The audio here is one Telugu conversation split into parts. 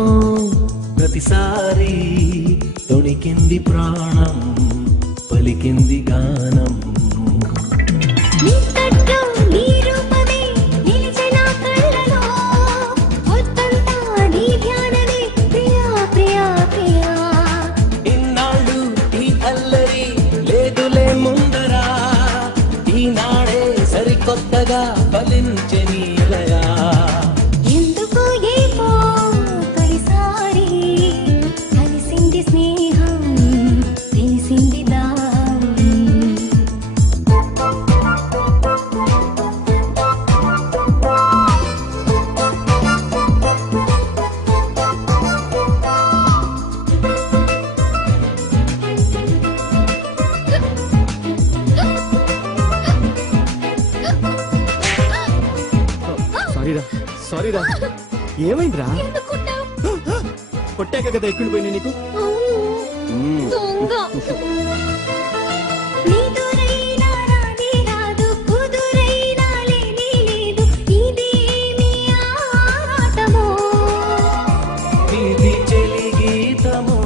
ఏమో ప్రతిసారి తొణికింది ప్రాణం పలికింది గానం ఇన్నాళ్ళు ఈ అల్లరి లేదులే ముందరా ఈనాడే సరికొత్తగా ఫలించే నీలయా సారీరా ఏమైందిరా కొట్టాక కదా ఎక్కుడిపోయినా నీకు ఇది చెలి గీతమో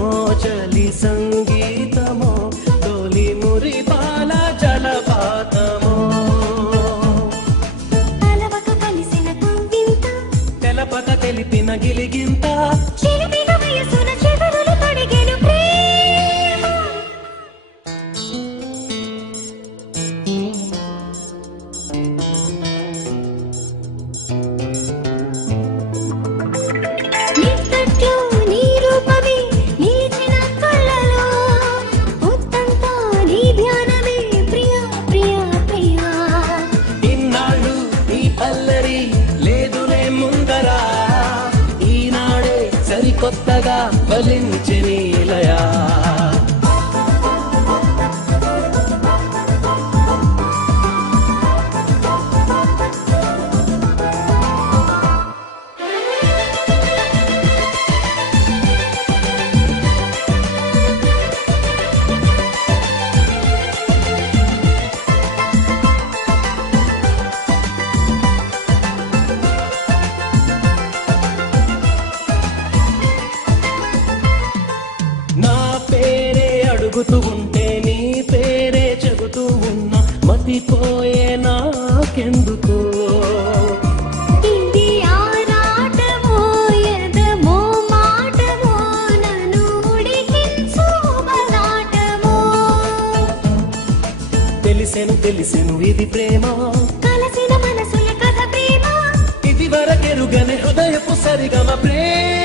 చలి సంగీతమో తొలి మురి పాల జలపాతమో తెలపక తెలిపిన గిలిగింత ఇన్నాళ్ళు ఈ అల్లరి లేదులే ముందరా ఈనాడే సరికొత్తగా ఫలించే నీలయా నా పేరే అడుగుతూ ఉంటే నీ పేరే చెబుతూ ఉన్నా మతిపోయే నాకెందుకు తెలిసెను ఇది ప్రేమ కలసిన మనసుల కథ ప్రేమ ఇది వరకెరుగని హృదయపు సరిగమ ప్రేమ